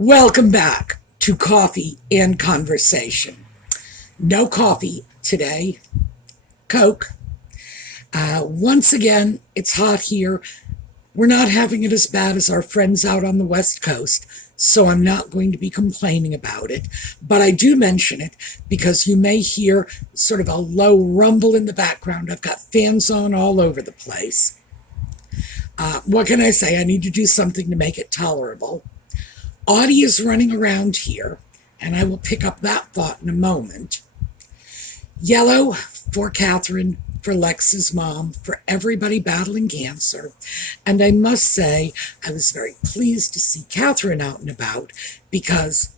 Welcome back to Coffee and Conversation. No coffee today, Coke. Once again, it's hot here. We're not having it as bad as our friends out on the West Coast, so I'm not going to be complaining about it. But I do mention it because you may hear sort of a low rumble in the background. I've got fans on all over the place. What can I say? I need to do something to make it tolerable. Audie is running around here, and I will pick up that thought in a moment. Yellow for Catherine, for Lex's mom, for everybody battling cancer. And I must say, I was very pleased to see Catherine out and about because,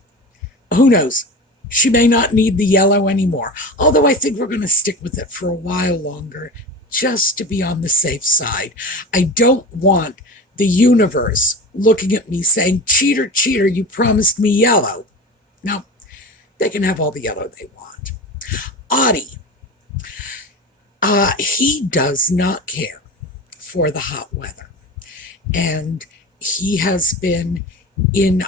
who knows, she may not need the yellow anymore. Although I think we're going to stick with it for a while longer, just to be on the safe side. I don't want the universe looking at me saying, cheater, cheater, you promised me yellow. No, they can have all the yellow they want. Audie, he does not care for the hot weather. And he has been in,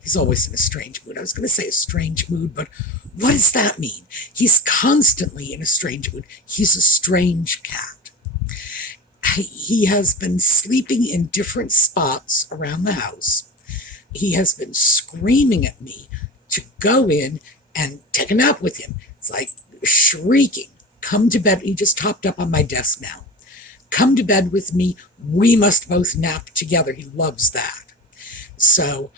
he's always in a strange mood. I was going to say a strange mood, but what does that mean? He's constantly in a strange mood. He's a strange cat. He has been sleeping in different spots around the house. He has been screaming at me to go in and take a nap with him. It's like shrieking, come to bed. He just hopped up on my desk now. Come to bed with me. We must both nap together. He loves that. So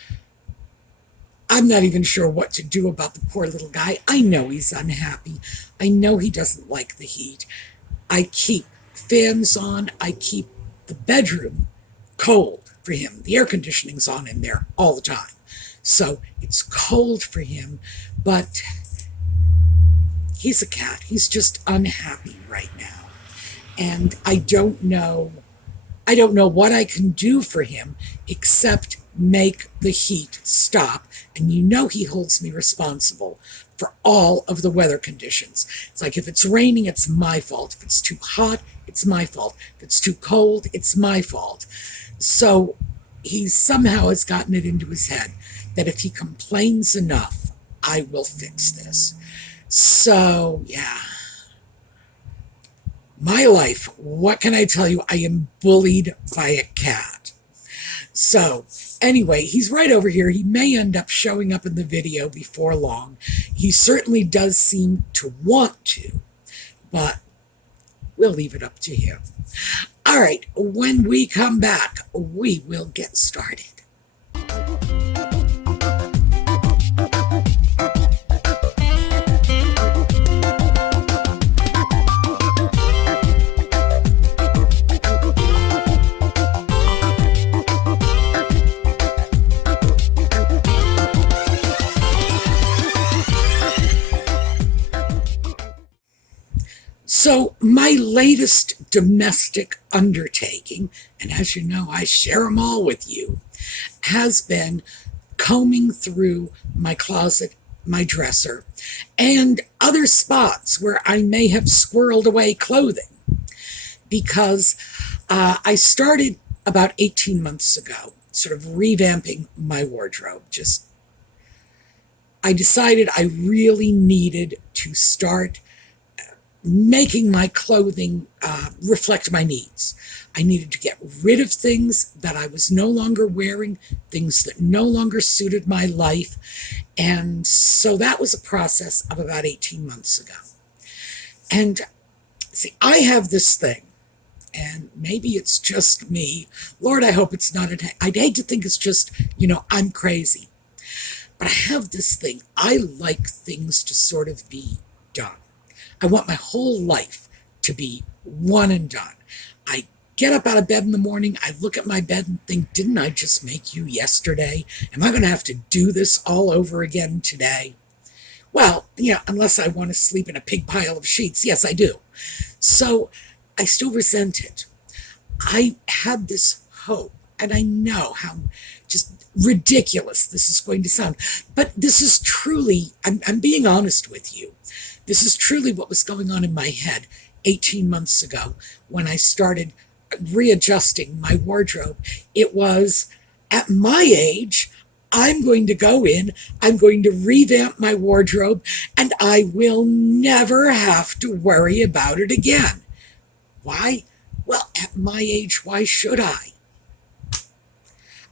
I'm not even sure what to do about the poor little guy. I know he's unhappy. I know he doesn't like the heat. I keep fans on. I keep the bedroom cold for him. The air conditioning's on in there all the time. So it's cold for him, but he's a cat. He's just unhappy right now. And I don't know what I can do for him except make the heat stop. And you know he holds me responsible for all of the weather conditions. It's like if it's raining, it's my fault. If it's too hot, it's my fault. If it's too cold, it's my fault. So he somehow has gotten it into his head that if he complains enough, I will fix this. So, yeah. My life, what can I tell you? I am bullied by a cat. So, anyway, he's right over here. He may end up showing up in the video before long. He certainly does seem to want to, but we'll leave it up to him. All right, when we come back, we will get started. So my latest domestic undertaking, and as you know, I share them all with you, has been combing through my closet, my dresser, and other spots where I may have squirreled away clothing. Because I started about 18 months ago, sort of revamping my wardrobe. I decided I really needed to start making my clothing reflect my needs. I needed to get rid of things that I was no longer wearing, things that no longer suited my life. And so that was a process of about 18 months ago. And see, I have this thing, and maybe it's just me. Lord, I hope it's not. I'd hate to think it's just, I'm crazy. But I have this thing. I like things to sort of be done. I want my whole life to be one and done. I get up out of bed in the morning, I look at my bed and think, didn't I just make you yesterday? Am I going to have to do this all over again today? Well, unless I want to sleep in a pig pile of sheets, yes, I do. So I still resent it. I had this hope, and I know how just ridiculous this is going to sound, but this is truly, I'm being honest with you. This is truly what was going on in my head 18 months ago when I started readjusting my wardrobe. It was At my age, I'm going to go in, I'm going to revamp my wardrobe, and I will never have to worry about it again. Why? Well, at my age, why should I?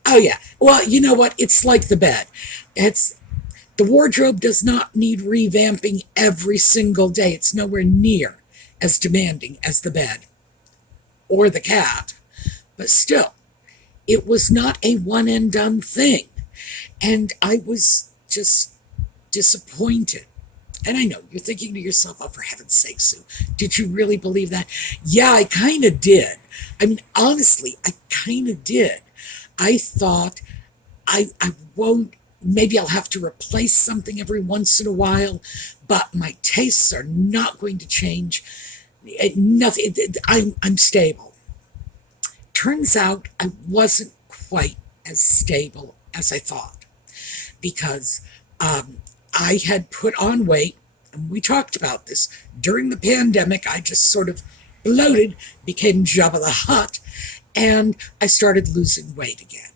Oh, yeah. Well, you know what? It's like the bed. The wardrobe does not need revamping every single day. It's nowhere near as demanding as the bed or the cat. But still, it was not a one and done thing. And I was just disappointed. And I know you're thinking to yourself, oh, for heaven's sake, Sue, did you really believe that? Yeah, I kind of did. I mean, honestly, I kind of did. I thought I won't, maybe I'll have to replace something every once in a while, but my tastes are not going to change. I'm stable. Turns out I wasn't quite as stable as I thought, because I had put on weight, and we talked about this. During the pandemic, I just sort of bloated, became Jabba the Hutt, and I started losing weight again.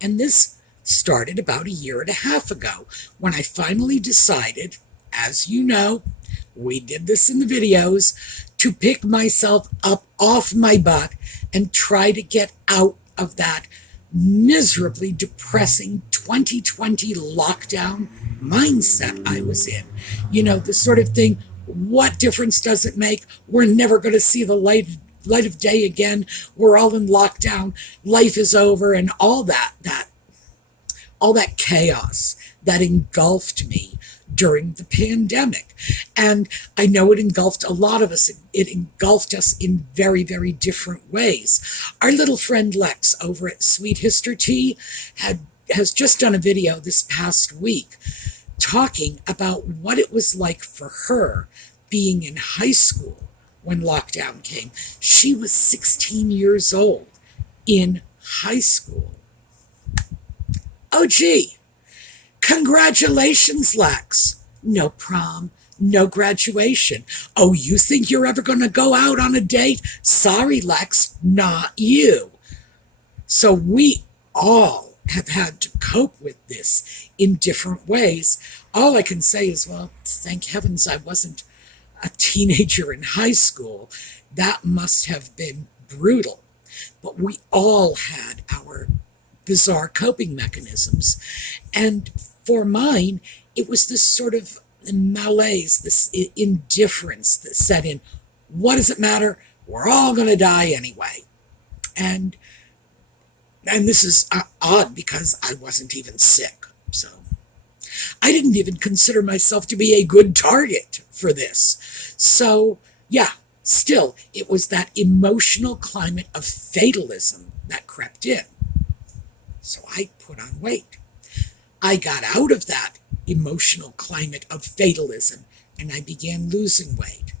And this started about a year and a half ago, when I finally decided, as you know, we did this in the videos, to pick myself up off my butt and try to get out of that miserably depressing 2020 lockdown mindset I was in. You know, the sort of thing, what difference does it make? We're never going to see the light of day again. We're all in lockdown. Life is over, and all that chaos that engulfed me during the pandemic. And I know it engulfed a lot of us. It engulfed us in very, very different ways. Our little friend Lex over at Sweet Hister Tea has just done a video this past week talking about what it was like for her being in high school when lockdown came. She was 16 years old in high school. Oh, gee. Congratulations, Lex. No prom, no graduation. Oh, you think you're ever going to go out on a date? Sorry, Lex, not you. So we all have had to cope with this in different ways. All I can say is, well, thank heavens I wasn't a teenager in high school. That must have been brutal. But we all had our bizarre coping mechanisms. And for mine, it was this sort of malaise, this indifference that set in. What does it matter? We're all going to die anyway. And this is odd because I wasn't even sick. So I didn't even consider myself to be a good target for this. So yeah, still, it was that emotional climate of fatalism that crept in. So I put on weight. I got out of that emotional climate of fatalism, and I began losing weight.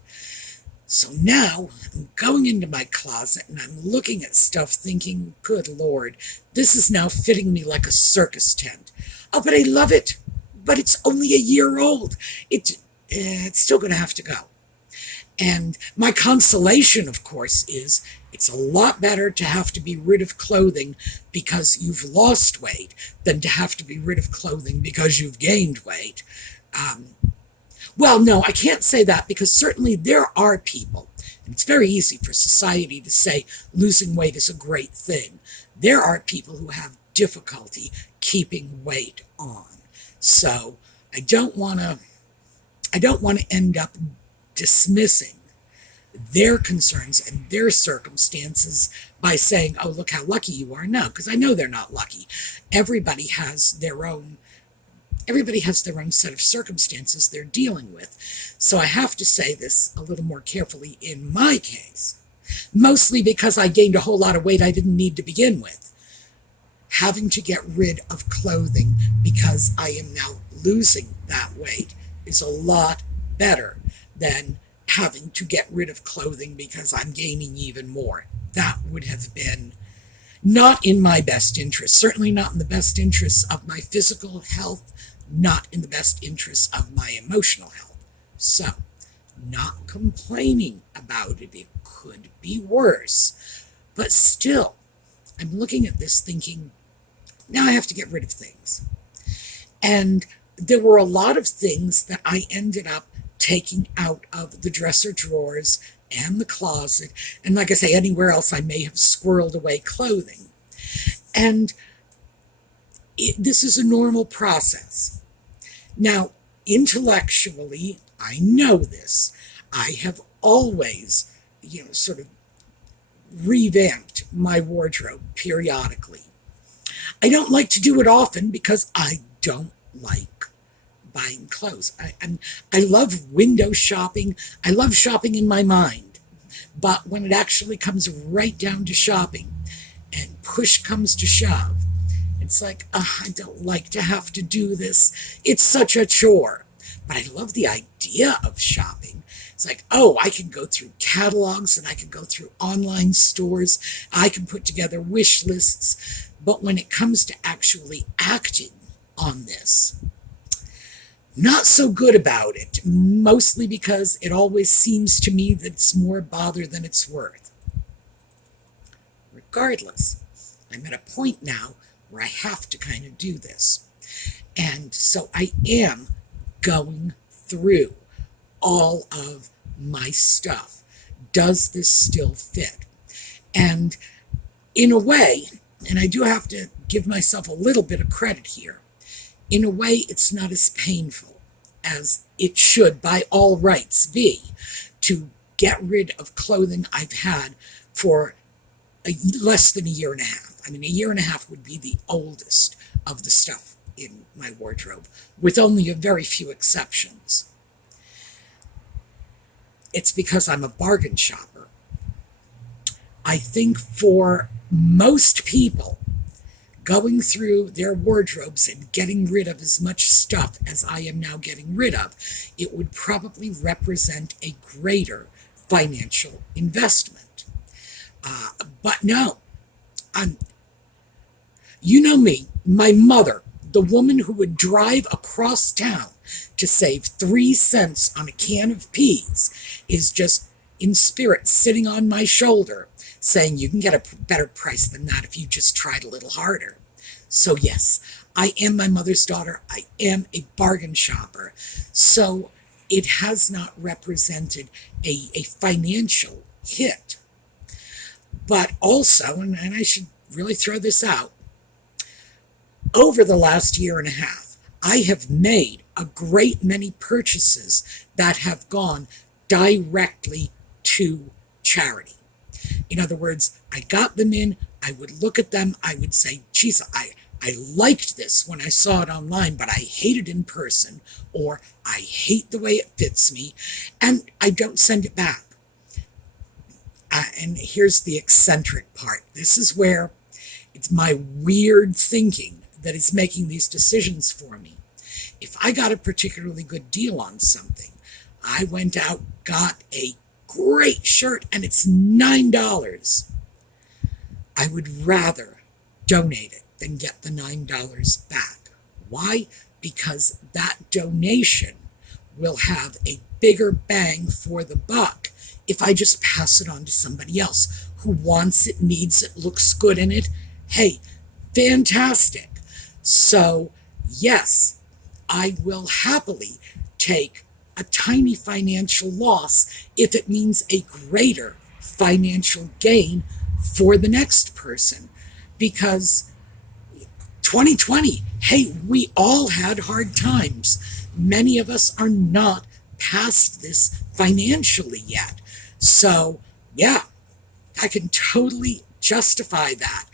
So now I'm going into my closet and I'm looking at stuff thinking, good Lord, this is now fitting me like a circus tent. Oh, but I love it. But it's only a year old. It's still going to have to go. And my consolation, of course, is it's a lot better to have to be rid of clothing because you've lost weight than to have to be rid of clothing because you've gained weight. Well, no, I can't say that, because certainly there are people, and it's very easy for society to say losing weight is a great thing. There are people who have difficulty keeping weight on. So I don't want to end up dismissing their concerns and their circumstances by saying, oh, look how lucky you are. No, because I know they're not lucky. Everybody has their own set of circumstances they're dealing with. So I have to say this a little more carefully in my case, mostly because I gained a whole lot of weight I didn't need to begin with. Having to get rid of clothing because I am now losing that weight is a lot better than having to get rid of clothing because I'm gaining even more. That would have been not in my best interest, certainly not in the best interests of my physical health, not in the best interests of my emotional health. So, not complaining about it. It could be worse. But still, I'm looking at this thinking, now I have to get rid of things. And there were a lot of things that I ended up taking out of the dresser drawers and the closet, and like I say, anywhere else I may have squirreled away clothing. And this is a normal process. Now, intellectually, I know this. I have always, sort of revamped my wardrobe periodically. I don't like to do it often because I don't like buying clothes. I love window shopping. I love shopping in my mind. But when it actually comes right down to shopping and push comes to shove, it's like, I don't like to have to do this. It's such a chore. But I love the idea of shopping. It's like, I can go through catalogs and I can go through online stores. I can put together wish lists. But when it comes to actually acting on this, not so good about it, mostly because it always seems to me that it's more bother than it's worth. Regardless, I'm at a point now where I have to kind of do this. And so I am going through all of my stuff. Does this still fit? And in a way, and I do have to give myself a little bit of credit here, in a way it's not as painful as it should by all rights be to get rid of clothing I've had for less than a year and a half. I mean, a year and a half would be the oldest of the stuff in my wardrobe, with only a very few exceptions. It's because I'm a bargain shopper. I think for most people, going through their wardrobes and getting rid of as much stuff as I am now getting rid of, it would probably represent a greater financial investment. But no, you know me, my mother, the woman who would drive across town to save 3 cents on a can of peas, is just in spirit sitting on my shoulder saying you can get a better price than that if you just tried a little harder. So yes, I am my mother's daughter. I am a bargain shopper. So it has not represented a financial hit. But also, and I should really throw this out, over the last year and a half, I have made a great many purchases that have gone directly to charity. In other words, I got them in, I would look at them, I would say, geez, I liked this when I saw it online, but I hate it in person, or I hate the way it fits me, and I don't send it back. And here's the eccentric part. This is where it's my weird thinking that is making these decisions for me. If I got a particularly good deal on something, I went out, got a great shirt, and it's $9. I would rather donate it than get the $9 back. Why? Because that donation will have a bigger bang for the buck if I just pass it on to somebody else who wants it, needs it, looks good in it. Hey, fantastic. So, yes, I will happily take a tiny financial loss if it means a greater financial gain for the next person. Because 2020, hey, we all had hard times. Many of us are not past this financially yet. So, yeah, I can totally justify that.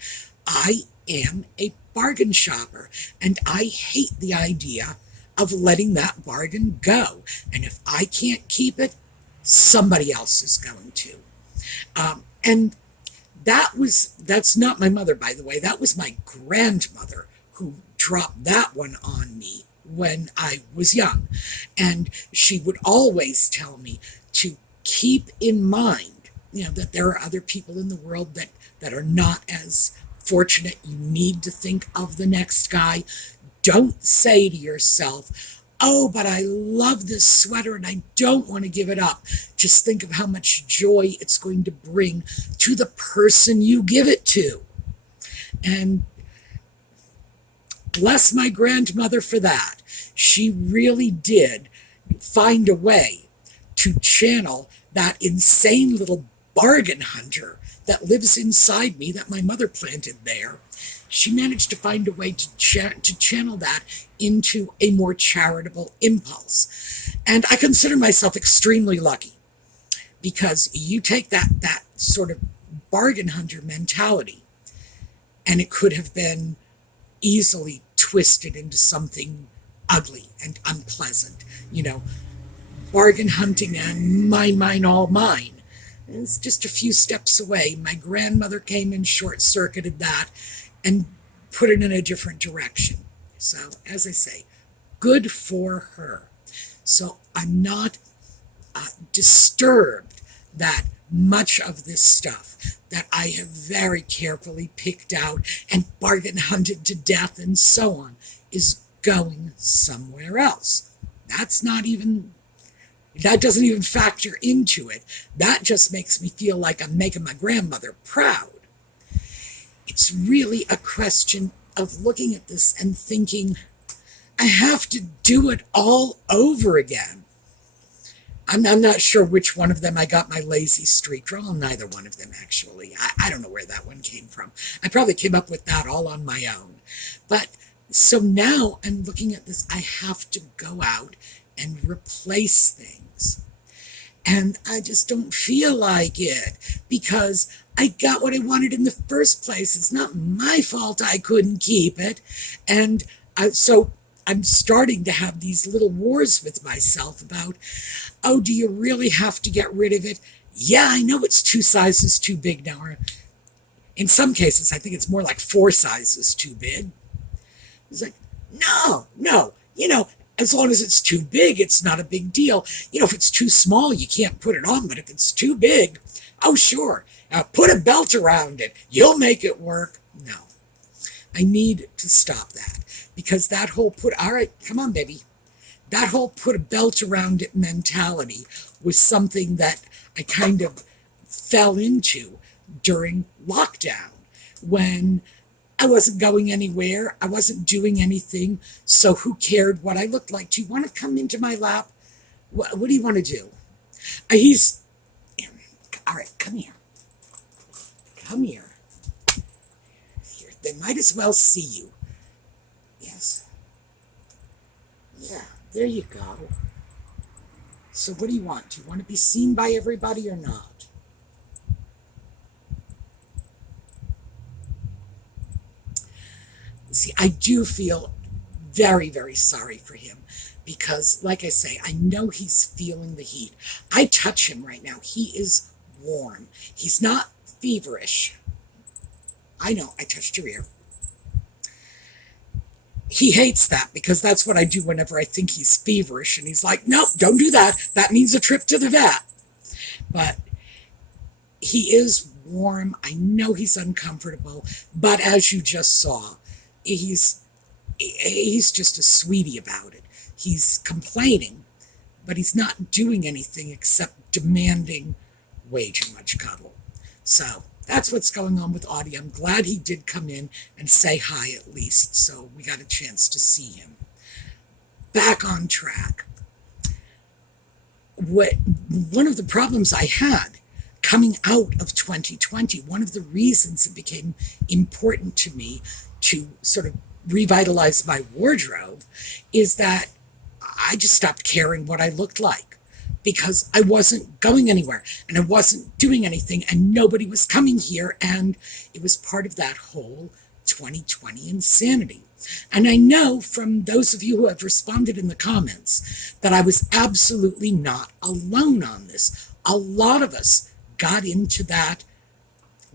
I am a bargain shopper, and I hate the idea of letting that bargain go. And if I can't keep it, somebody else is going to. And that's not my mother, by the way. That was my grandmother who dropped that one on me when I was young. And she would always tell me to keep in mind, that there are other people in the world that are not as fortunate. You need to think of the next guy. Don't say to yourself, oh, but I love this sweater and I don't want to give it up. Just think of how much joy it's going to bring to the person you give it to. And bless my grandmother for that. She really did find a way to channel that insane little bargain hunter that lives inside me that my mother planted there. She managed to find a way to channel that into a more charitable impulse. And I consider myself extremely lucky, because you take that sort of bargain hunter mentality, and it could have been easily twisted into something ugly and unpleasant. Bargain hunting and mine, all mine. And it's just a few steps away. My grandmother came and short-circuited that and put it in a different direction. So, as I say, good for her. So I'm not disturbed that much of this stuff that I have very carefully picked out and bargain hunted to death and so on is going somewhere else. That doesn't even factor into it. That just makes me feel like I'm making my grandmother proud. It's really a question of looking at this and thinking, I have to do it all over again. I'm not sure which one of them I got my lazy streak from. Well, neither one of them, actually. I don't know where that one came from. I probably came up with that all on my own. But so now I'm looking at this. I have to go out and replace things. And I just don't feel like it, because I got what I wanted in the first place. It's not my fault I couldn't keep it. And so I'm starting to have these little wars with myself about, oh, do you really have to get rid of it? Yeah, I know it's 2 sizes too big now. Or in some cases, I think it's more like 4 sizes too big. It's like, no, as long as it's too big, it's not a big deal. If it's too small, you can't put it on, but if it's too big, oh, sure, put a belt around it. You'll make it work. No, I need to stop that, because that whole all right, come on, baby. That whole put a belt around it mentality was something that I kind of fell into during lockdown, when I wasn't going anywhere. I wasn't doing anything. So who cared what I looked like? Do you want to come into my lap? What do you want to do? All right, come here. Come here. Here. They might as well see you. Yes. Yeah, there you go. So what do you want? Do you want to be seen by everybody or not? See, I do feel very, very sorry for him, because, like I say, I know he's feeling the heat. I touch him right now. He is warm. He's not feverish. I know, I touched your ear. He hates that, because that's what I do whenever I think he's feverish, and he's like, nope, don't do that. That means a trip to the vet. But he is warm. I know he's uncomfortable, but as you just saw, he's just a sweetie about it. He's complaining, but he's not doing anything except demanding way too much cuddle. So that's what's going on with Audie. I'm glad he did come in and say hi at least, so we got a chance to see him. Back on track. One of the problems I had coming out of 2020, one of the reasons it became important to me to sort of revitalize my wardrobe, is that I just stopped caring what I looked like, because I wasn't going anywhere and I wasn't doing anything and nobody was coming here, and it was part of that whole 2020 insanity. And I know from those of you who have responded in the comments that I was absolutely not alone on this. A lot of us got into that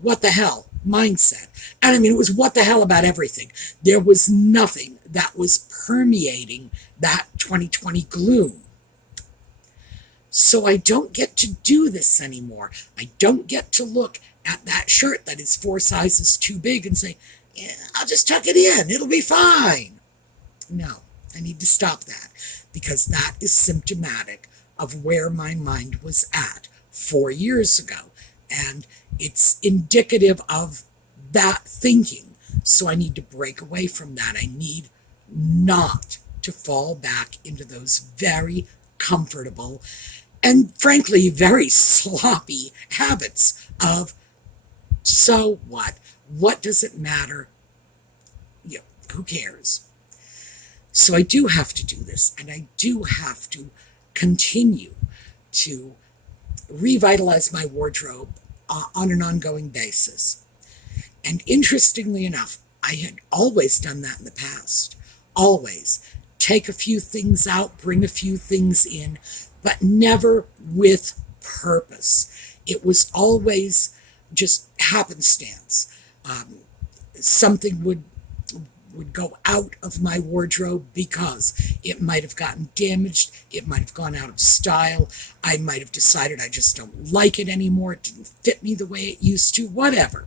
what the hell mindset. And I mean, it was what the hell about everything. There was nothing that was permeating that 2020 gloom. So I don't get to do this anymore. I don't get to look at that shirt that is 4 sizes too big and say, yeah, I'll just tuck it in. It'll be fine. No, I need to stop that, because that is symptomatic of where my mind was at 4 years ago. And it's indicative of that thinking So I need to break away from that. I need not to fall back into those very comfortable and frankly very sloppy habits of, so what? What does it matter? You know, who cares? So I do have to do this, and I do have to continue to revitalize my wardrobe on an ongoing basis. And interestingly enough, I had always done that in the past. Always. Take a few things out, bring a few things in, but never with purpose. It was always just happenstance. Something would go out of my wardrobe because it might have gotten damaged, it might have gone out of style, I might have decided I just don't like it anymore, it didn't fit me the way it used to, whatever.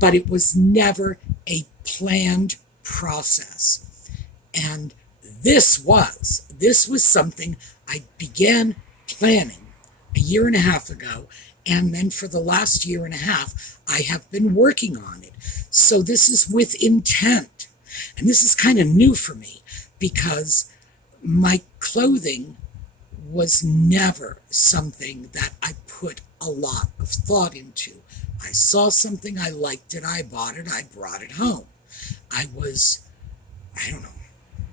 But it was never a planned process. And this was something I began planning a year and a half ago, and then for the last year and a half, I have been working on it. So this is with intent. And this is kind of new for me because my clothing was never something that I put a lot of thought into. I saw something, I liked it, I bought it, I brought it home. I don't know,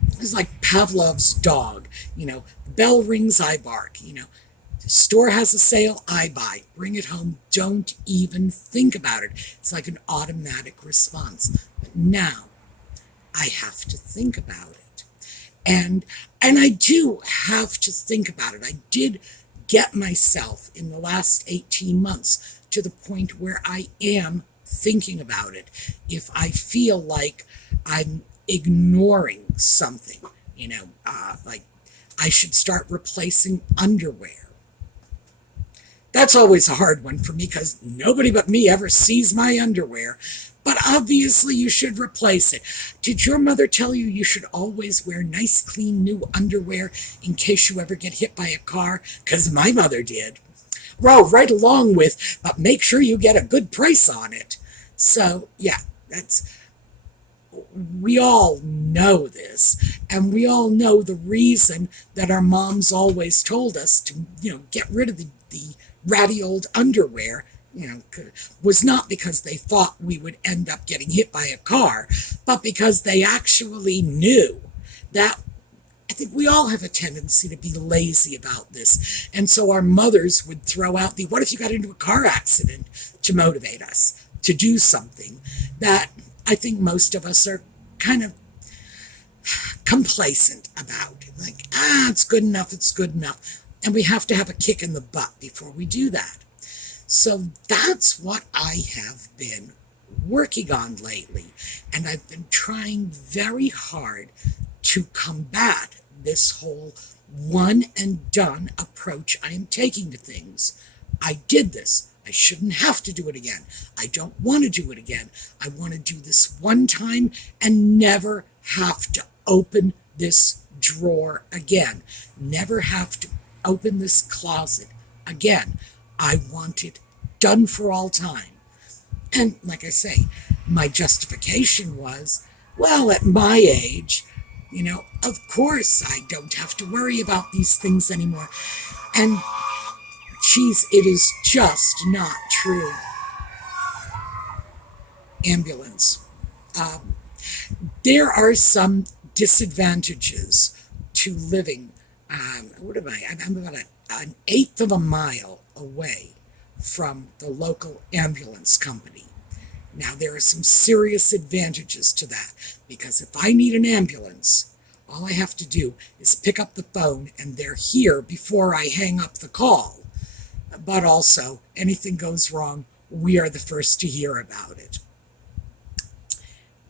it was like Pavlov's dog, the bell rings, I bark, the store has a sale, I buy, bring it home, don't even think about it. It's like an automatic response. But now I have to think about it. And I do have to think about it. I did get myself in the last 18 months to the point where I am thinking about it. If I feel like I'm ignoring something, like I should start replacing underwear. That's always a hard one for me because nobody but me ever sees my underwear. But obviously you should replace it. Did your mother tell you you should always wear nice, clean, new underwear in case you ever get hit by a car? Because my mother did. Well, right along with, but make sure you get a good price on it. So, yeah, we all know this, and we all know the reason that our moms always told us to, get rid of the ratty old underwear, was not because they thought we would end up getting hit by a car, but because they actually knew that I think we all have a tendency to be lazy about this. And so our mothers would throw out what if you got into a car accident, to motivate us to do something that I think most of us are kind of complacent about. Like, it's good enough, it's good enough. And we have to have a kick in the butt before we do that. So that's what I have been working on lately. And I've been trying very hard to combat this whole one and done approach I am taking to things. I did this. I shouldn't have to do it again. I don't want to do it again. I want to do this one time and never have to open this drawer again. Never have to open this closet again. I want it done for all time. And like I say, my justification was, well, at my age, of course I don't have to worry about these things anymore. And geez, it is just not true. Ambulance. There are some disadvantages to living. What am I? I'm about an eighth of a mile away from the local ambulance company. Now, there are some serious advantages to that, because if I need an ambulance, all I have to do is pick up the phone and they're here before I hang up the call. But also, anything goes wrong, we are the first to hear about it.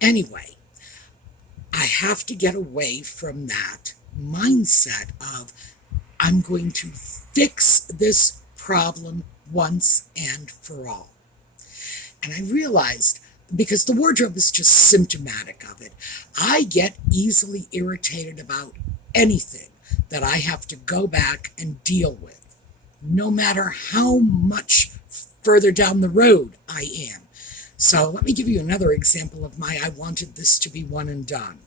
Anyway, I have to get away from that mindset of I'm going to fix this problem once and for all. And I realized, because the wardrobe is just symptomatic of it, I get easily irritated about anything that I have to go back and deal with, no matter how much further down the road I am. So let me give you another example of my I wanted this to be one and done.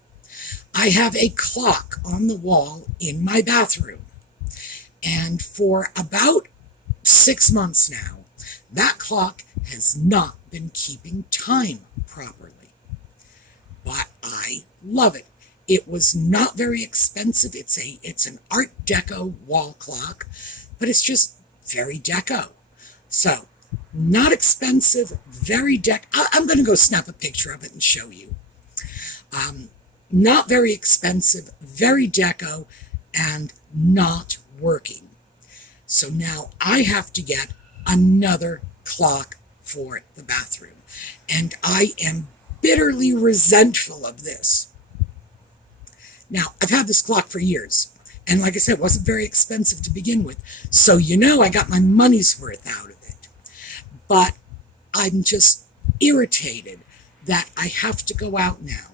I have a clock on the wall in my bathroom. And for about 6 months now, that clock has not been keeping time properly. But I love it. It was not very expensive. It's an Art Deco wall clock, but it's just very deco. So, not expensive, very I'm going to go snap a picture of it and show you. Not very expensive, very deco, and not working. So now I have to get another clock for the bathroom. And I am bitterly resentful of this. Now, I've had this clock for years. And like I said, it wasn't very expensive to begin with. So I got my money's worth out of it. But I'm just irritated that I have to go out now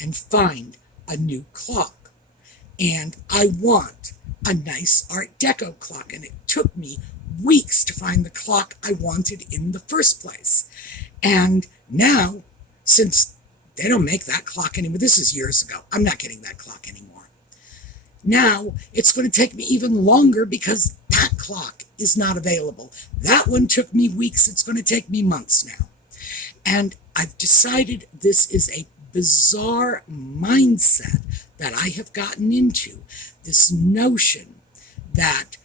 and find a new clock. And I want a nice Art Deco clock. And it took me weeks to find the clock I wanted in the first place. And now, since they don't make that clock anymore, this is years ago, I'm not getting that clock anymore. Now, it's going to take me even longer because that clock is not available. That one took me weeks. It's going to take me months now. And I've decided this is a bizarre mindset that I have gotten into. This notion that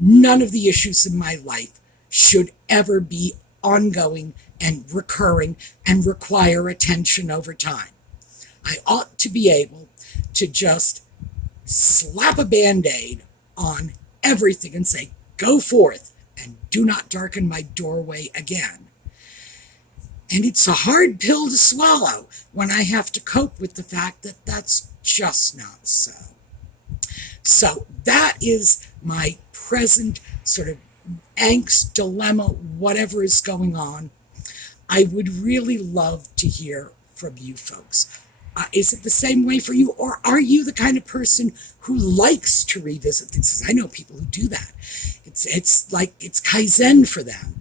none of the issues in my life should ever be ongoing and recurring and require attention over time. I ought to be able to just slap a Band-Aid on everything and say, go forth and do not darken my doorway again. And it's a hard pill to swallow when I have to cope with the fact that that's just not so. So that is my present sort of angst, dilemma, whatever is going on. I would really love to hear from you folks. Is it the same way for you, or are you the kind of person who likes to revisit things? I know people who do that. It's like it's Kaizen for them.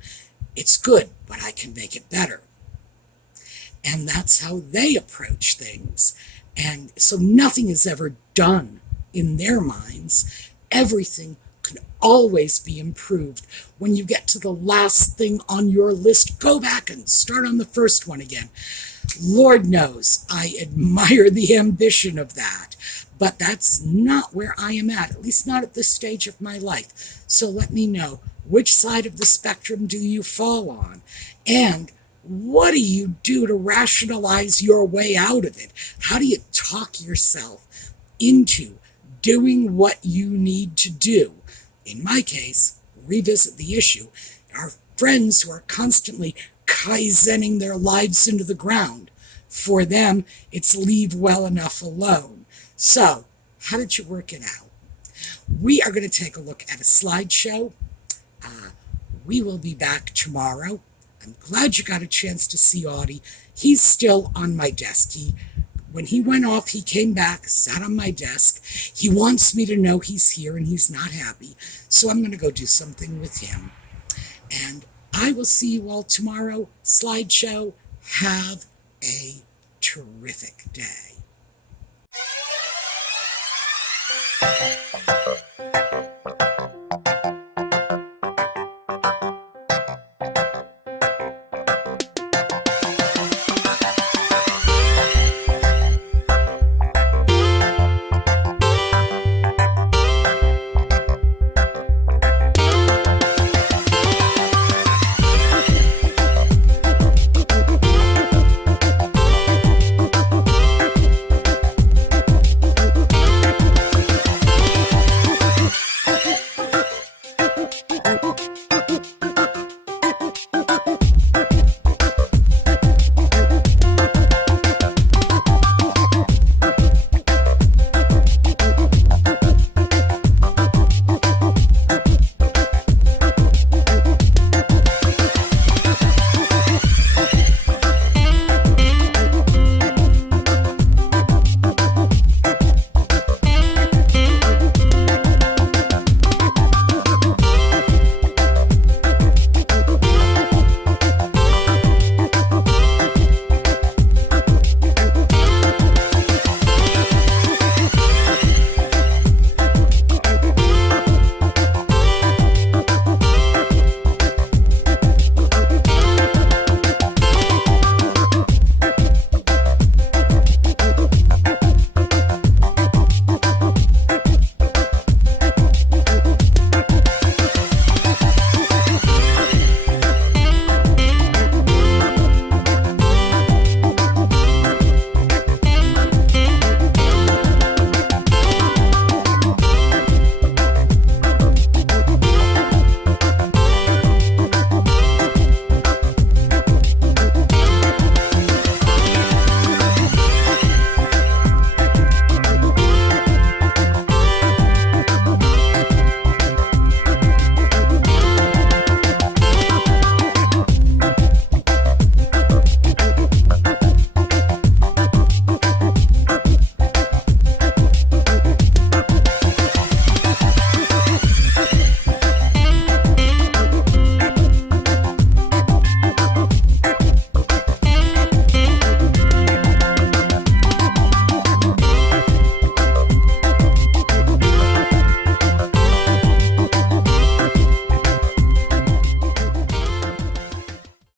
It's good, but I can make it better. And that's how they approach things. And so nothing is ever done in their minds. Everything can always be improved. When you get to the last thing on your list, go back and start on the first one again. Lord knows I admire the ambition of that, but that's not where I am at least not at this stage of my life. So let me know, which side of the spectrum do you fall on? And what do you do to rationalize your way out of it? How do you talk yourself into doing what you need to do? In my case, revisit the issue. Our friends who are constantly kaizening their lives into the ground. For them, it's leave well enough alone. So, how did you work it out? We are going to take a look at a slideshow. We will be back tomorrow. I'm glad you got a chance to see Audie. He's still on my desk. When he went off, he came back, sat on my desk. He wants me to know he's here and he's not happy. So I'm going to go do something with him. And I will see you all tomorrow. Slideshow. Have a terrific day.